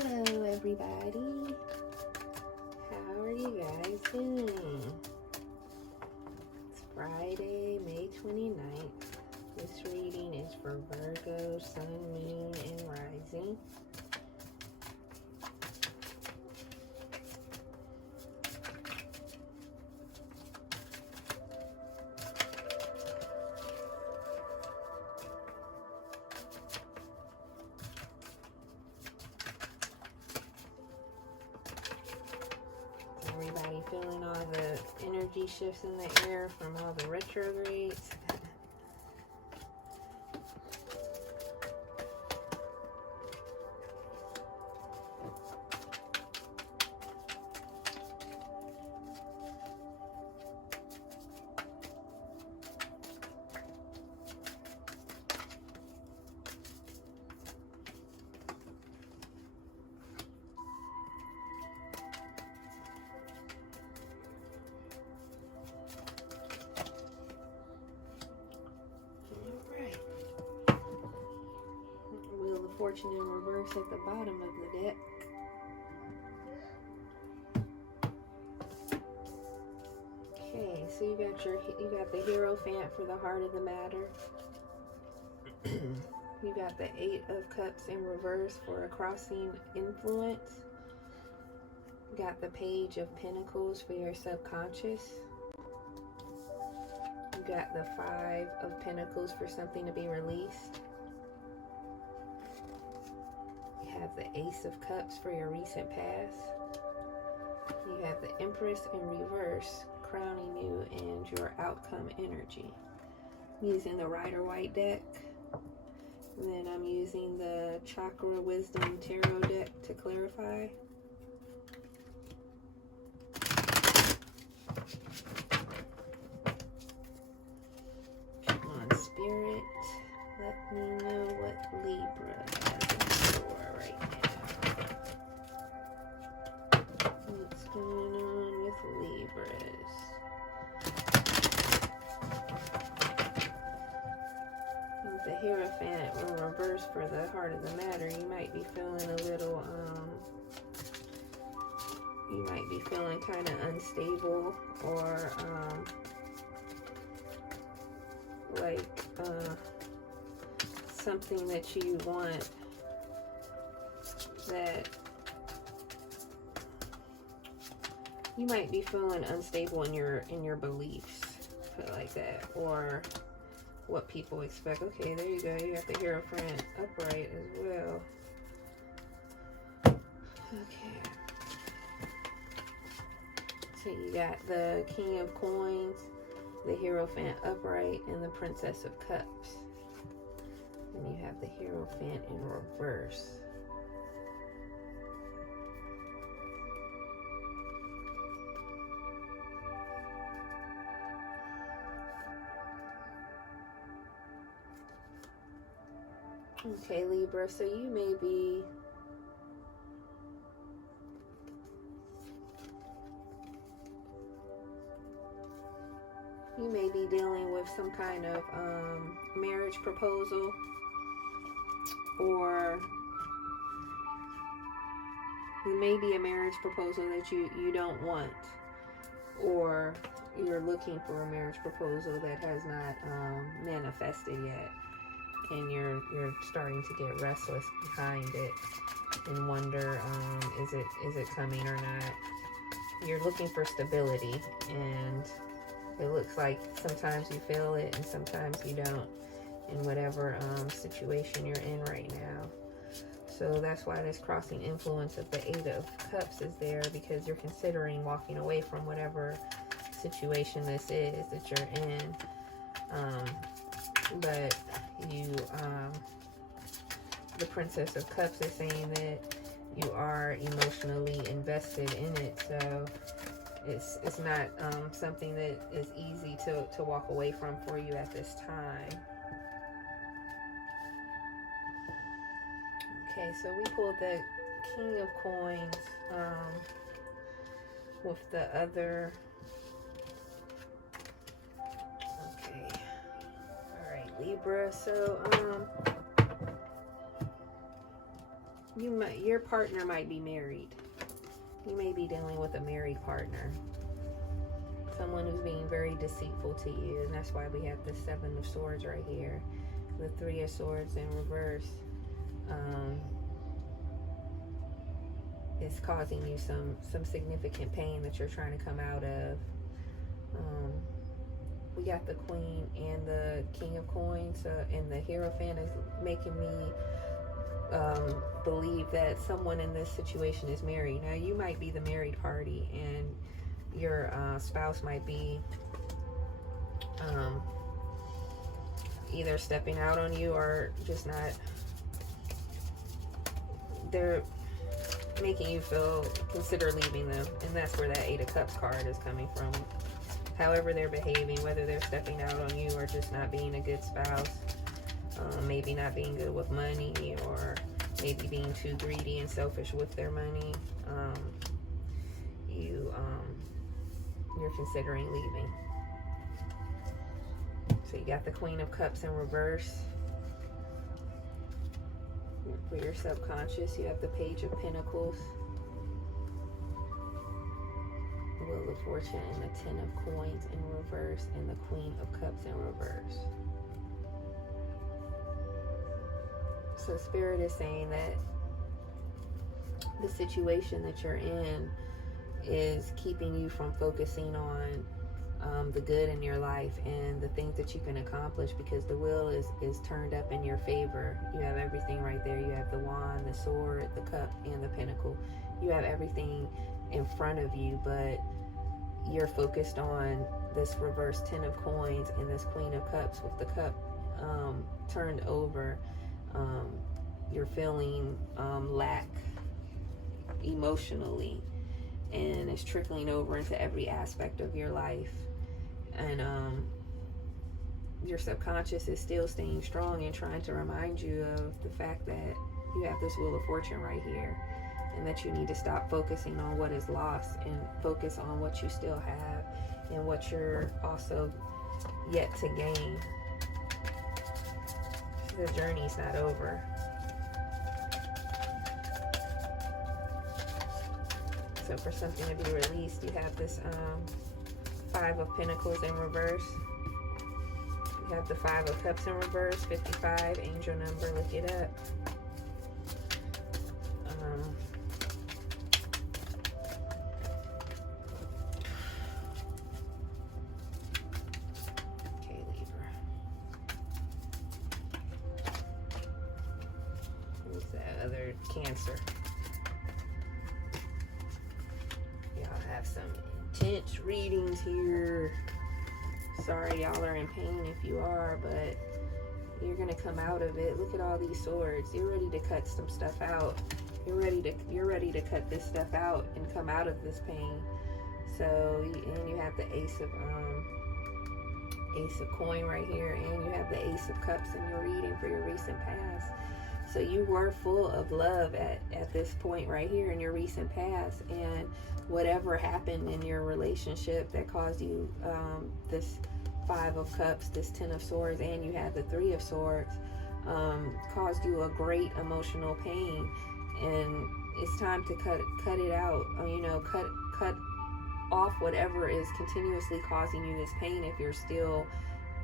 Hello everybody, how are you guys doing? It's Friday, May 29th. This reading is for Virgo, Sun, Moon, and Rising. Everybody feeling all the energy shifts in the air from all the retrogrades? Fortune in reverse at the bottom of the deck. Okay, so you got the Hierophant for the heart of the matter. You got the Eight of Cups in reverse for a crossing influence. You got the Page of Pentacles for your subconscious. You got the Five of Pentacles for something to be released. Have the Ace of Cups for your recent past. You have the Empress in reverse, crowning you and your outcome energy. I'm using the Rider White deck. And then I'm using the Chakra Wisdom Tarot deck to clarify. Come on, Spirit. Let me know what Libra has in store right now. What's going on with Libras? With the Hierophant in reverse for the heart of the matter, you might be feeling a little, you might be feeling kind of unstable or, like, something that you want that you might be feeling unstable in your beliefs, put it like that, or what people expect. Okay, there you go. You got the Hierophant upright as well. Okay. So you got the King of Coins, the Hierophant upright, and the Princess of Cups. And you have the Hierophant in reverse. Okay, Libra, so you may be dealing with some kind of marriage proposal, or it may be a marriage proposal that you don't want, or you're looking for a marriage proposal that has not manifested yet, and you're starting to get restless behind it and wonder, is it coming or not? You're looking for stability, and it looks like sometimes you feel it and sometimes you don't in whatever situation you're in right now. So that's why this crossing influence of the Eight of Cups is there, because you're considering walking away from whatever situation this is that you're in. But you, the Princess of Cups is saying that you are emotionally invested in it. So it's not something that is easy to walk away from for you at this time. Okay, so we pulled the King of Coins with the other. Okay, all right, Libra. So your partner might be married. You may be dealing with a married partner. Someone who's being very deceitful to you. And that's why we have the 7 of Swords right here. The 3 of Swords in reverse. It's causing you some significant pain that you're trying to come out of. We got the Queen and the King of Coins, and the Hierophant is making me believe that someone in this situation is married. Now, you might be the married party, and your spouse might be either stepping out on you or just not. They're making you consider leaving them, and that's where that 8 of Cups card is coming from. However they're behaving, whether they're stepping out on you or just not being a good spouse, maybe not being good with money, or maybe being too greedy and selfish with their money, you're considering leaving. So you got the Queen of Cups in reverse. For your subconscious, you have the Page of Pentacles, Wheel of Fortune, and the 10 of Coins in reverse, and the Queen of Cups in reverse. So Spirit is saying that the situation that you're in is keeping you from focusing on the good in your life and the things that you can accomplish, because the wheel is turned up in your favor. You have everything right there. You have the wand, the sword, the cup, and the pentacle. You have everything in front of you, but you're focused on this reverse 10 of Coins and this Queen of Cups with the cup turned over. You're feeling lack emotionally, and it's trickling over into every aspect of your life. And your subconscious is still staying strong and trying to remind you of the fact that you have this Wheel of Fortune right here, and that you need to stop focusing on what is lost and focus on what you still have and what you're also yet to gain. The journey's not over. So for something to be released, you have this 5 of Pentacles in reverse. You have the 5 of Cups in reverse, 55, angel number, look it up. Okay, Libra. Who's that other Cancer? Have some intense readings here. Sorry y'all are in pain if you are, but you're gonna come out of it. Look at all these swords. You're ready to cut some stuff out. You're ready to cut this stuff out and come out of this pain. So, and you have the Ace of Coin right here, and you have the Ace of Cups in your reading for your recent past. So you were full of love at this point right here in your recent past, and whatever happened in your relationship that caused you this 5 of Cups, this 10 of Swords, and you had the 3 of Swords, caused you a great emotional pain, and it's time to cut it out. Cut off whatever is continuously causing you this pain. If you're still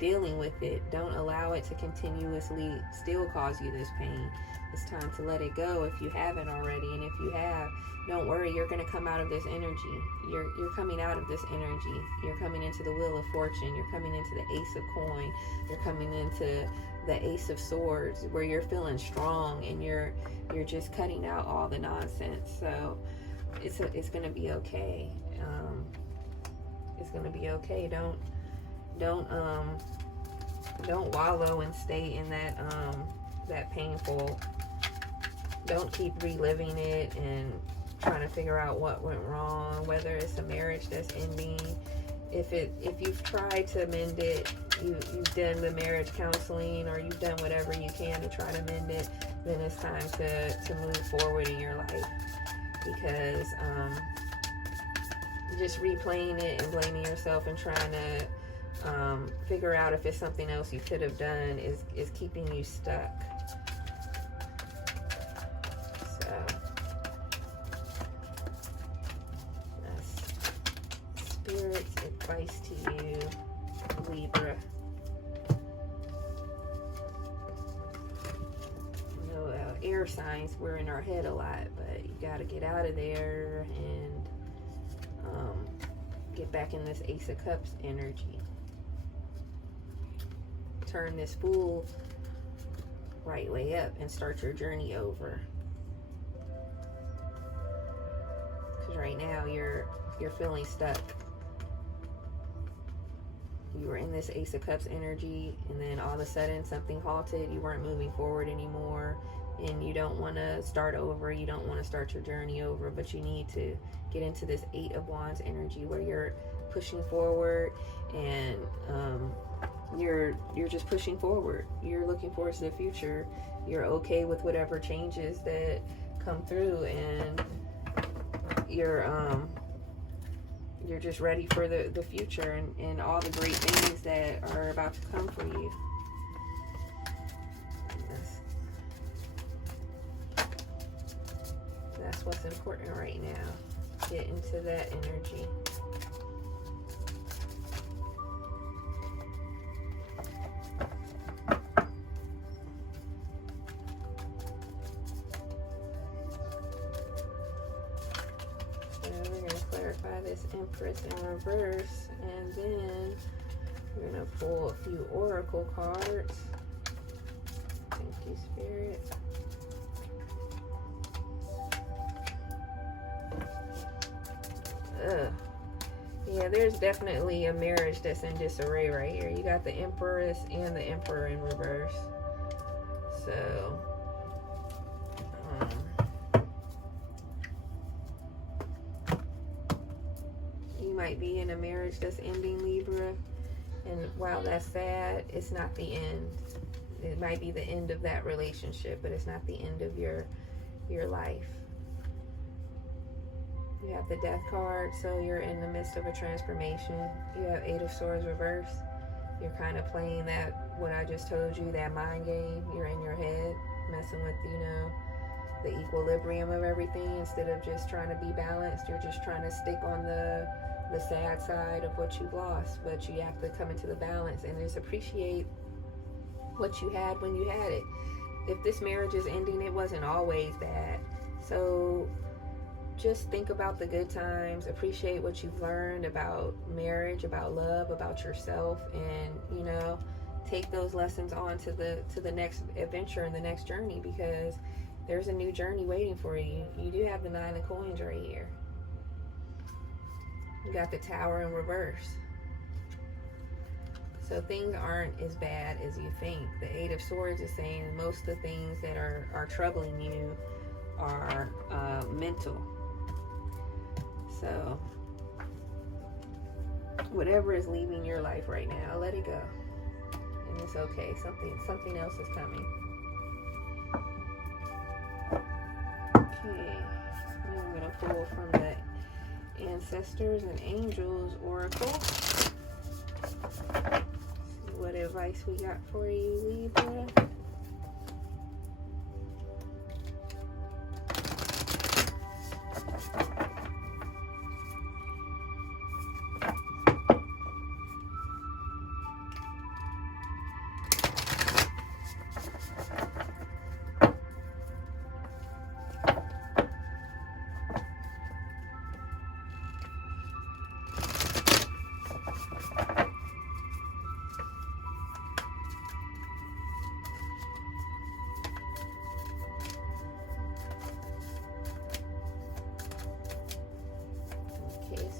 dealing with it, don't allow it to continuously still cause you this pain. It's time to let it go if you haven't already, and if you have, don't worry, you're going to come out of this energy. You're coming out of this energy. You're coming into the Wheel of Fortune. You're coming into the Ace of Coin. You're coming into the Ace of Swords, where you're feeling strong and you're just cutting out all the nonsense. So it's going to be okay. It's going to be okay. Don't wallow and stay in that painful. Don't keep reliving it and trying to figure out what went wrong, whether it's a marriage that's ending. If you've tried to mend it, you've done the marriage counseling, or you've done whatever you can to try to mend it, then it's time to move forward in your life. Because just replaying it and blaming yourself and trying to figure out if it's something else you could have done is keeping you stuck. So Spirit's advice to you, Libra. You know, air signs, we're in our head a lot, but you got to get out of there and get back in this Ace of Cups energy. Turn this Fool right way up and start your journey over. Because right now you're feeling stuck. You were in this Ace of Cups energy, and then all of a sudden something halted. You weren't moving forward anymore, and you don't want to start over. You don't want to start your journey over, but you need to get into this Eight of Wands energy where you're pushing forward, and you're just pushing forward. You're looking forward to the future. You're okay with whatever changes that come through, and you're just ready for the future and all the great things that are about to come for you. That's what's important right now. Get into that energy. This Empress in reverse, and then we're going to pull a few oracle cards. Thank you, Spirit. Yeah, there's definitely a marriage that's in disarray right here. You got the Empress and the Emperor in reverse. So might be in a marriage that's ending, Libra, and while that's sad, it's not the end. It might be the end of that relationship, but it's not the end of your life. You have the Death card, so you're in the midst of a transformation. You have Eight of Swords reverse. You're kind of playing that, what I just told you, that mind game. You're in your head messing with, you know, the equilibrium of everything. Instead of just trying to be balanced, you're just trying to stick on the sad side of what you've lost. But you have to come into the balance and just appreciate what you had when you had it. If this marriage is ending, it wasn't always bad. So just think about the good times, appreciate what you've learned about marriage, about love, about yourself, and, you know, take those lessons on to the next adventure and the next journey, because there's a new journey waiting for you. You do have the Nine of Coins right here. You got the Tower in reverse. So things aren't as bad as you think. The Eight of Swords is saying most of the things that are troubling you are mental. So whatever is leaving your life right now, let it go. And it's okay. Something else is coming. Okay. Now I'm going to pull from the Ancestors and Angels Oracle. See what advice we got for you, Libra.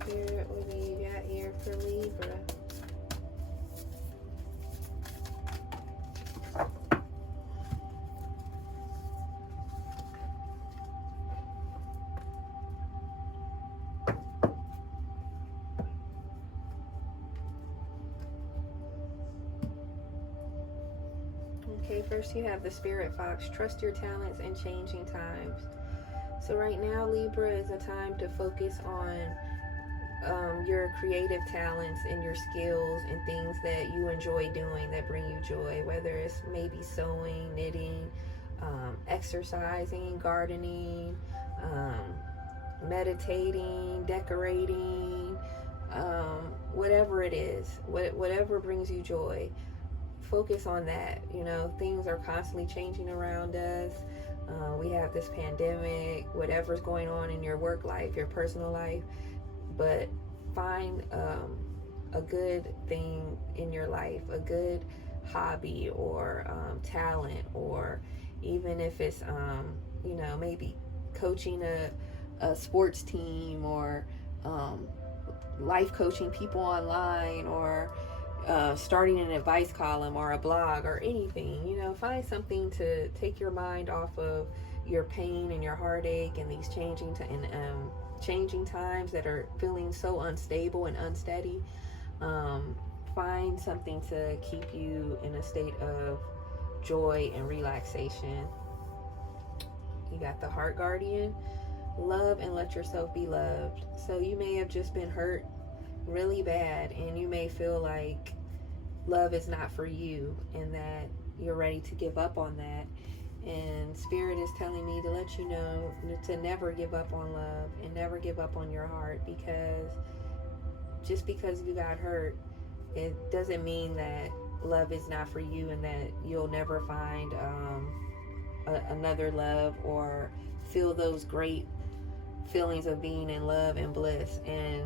Spirit, what do you got here for Libra? Okay, first you have the Spirit Fox. Trust your talents in changing times. So right now, Libra, is a time to focus on your creative talents and your skills and things that you enjoy doing that bring you joy, whether it's maybe sewing, knitting, exercising, gardening, meditating, decorating, whatever it is, whatever brings you joy, focus on that. You know, things are constantly changing around us. We have this pandemic, whatever's going on in your work life, your personal life, but find a good thing in your life, a good hobby or talent, or even if it's, you know, maybe coaching a sports team, or life coaching people online, or starting an advice column or a blog or anything. You know, find something to take your mind off of your pain and your heartache and these changing times that are feeling so unstable and unsteady. Find something to keep you in a state of joy and relaxation. You got the Heart Guardian. Love and let yourself be loved. So you may have just been hurt really bad, and you may feel like love is not for you and that you're ready to give up on that. And Spirit is telling me to let you know to never give up on love and never give up on your heart, because just because you got hurt, it doesn't mean that love is not for you and that you'll never find another love or feel those great feelings of being in love and bliss. And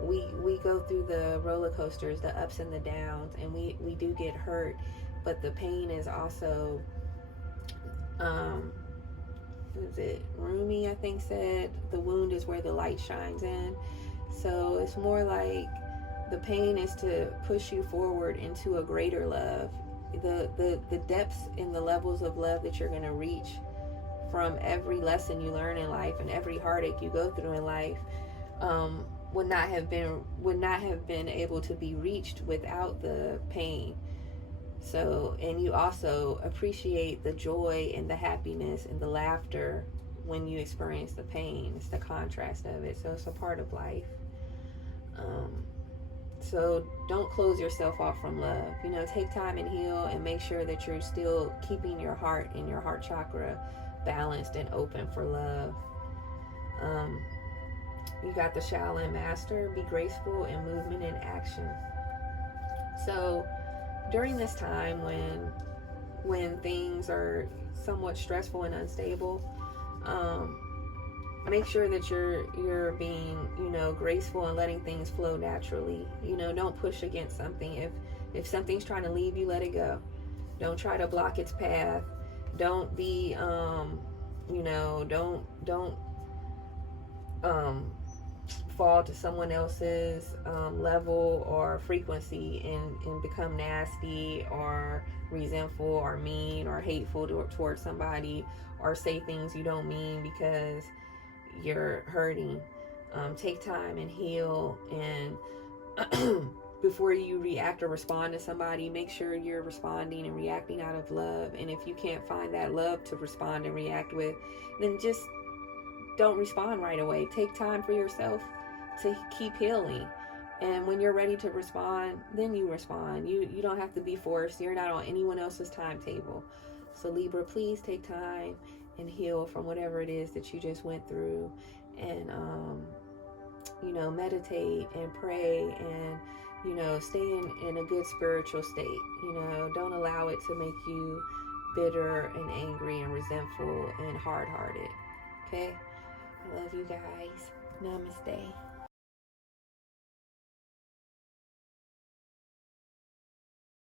we go through the roller coasters, the ups and the downs, and we do get hurt, but the pain is also is it Rumi, I think, said the wound is where the light shines in. So it's more like the pain is to push you forward into a greater love. The depths and the levels of love that you're going to reach from every lesson you learn in life and every heartache you go through in life would not have been able to be reached without the pain. So, and you also appreciate the joy and the happiness and the laughter when you experience the pain. It's the contrast of it. So it's a part of life. So don't close yourself off from love. You know, take time and heal, and make sure that you're still keeping your heart and your heart chakra balanced and open for love. You got the Shaolin Master. Be graceful in movement and action. So during this time when things are somewhat stressful and unstable, make sure that you're being, you know, graceful and letting things flow naturally. You know, don't push against something. If something's trying to leave you, let it go. Don't try to block its path. Don't be you know, don't fall to someone else's level or frequency and become nasty or resentful or mean or hateful towards somebody, or say things you don't mean because you're hurting. Take time and heal, and before you react or respond to somebody, make sure you're responding and reacting out of love. And if you can't find that love to respond and react with, then just don't respond right away. Take time for yourself to keep healing, and when you're ready to respond, then you respond. You don't have to be forced. You're not on anyone else's timetable. So Libra, please take time and heal from whatever it is that you just went through, and you know, meditate and pray, and you know, stay in a good spiritual state. You know, don't allow it to make you bitter and angry and resentful and hard-hearted. Okay? I love you guys. Namaste.